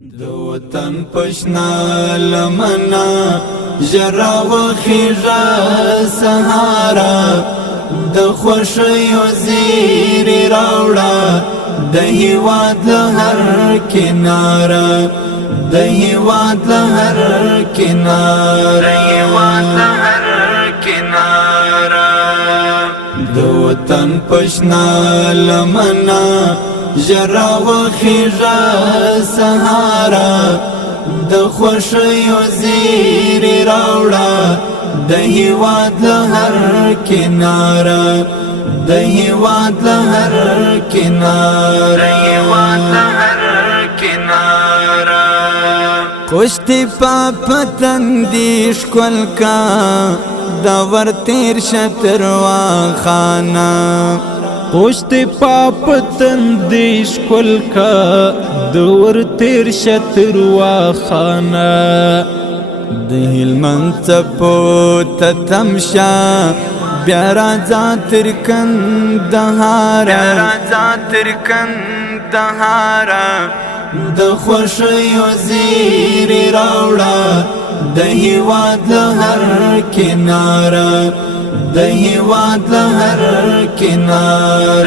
د وطن پشنا لمنا ژړا وخیژه سهارا د خوښیو زیری راوړه د هېواد له هر کناره د هېواد له هر کناره د وطن پشنا لمنا ژړا وخیژه سهارا د خوښیو زیری راوړه د هېواد له هر کناره د هېواد له هر کناره خوشتی پا پتندی ښکل کا دا ور تیر شتر واخانه پوشت پاپ تندیش کل کا دور تیر شتر واخانا د هلمند څپو ته تمشه بیا راځه تر کندهاره د خوښیو زیری راوړه د هېواد له هر کناره د هېواد له هر کناره